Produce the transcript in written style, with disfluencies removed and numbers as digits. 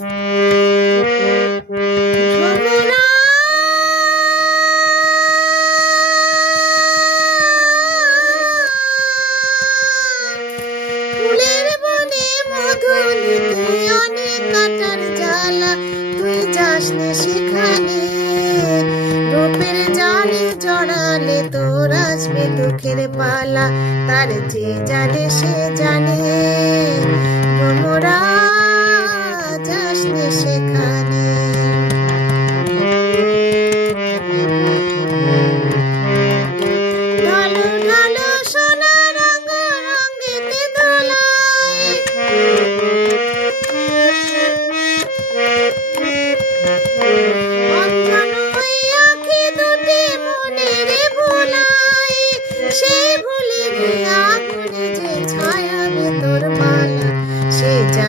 ভ্রমরা ফুলের বনে মধু নিতে অনেক কাটার জ্বালা, তুই যাস না সেখানে। রূপের জালে জড়ালে তোর আসবে দুঃখের পালা, তার যে জানে সে জানে। ভ্রমরা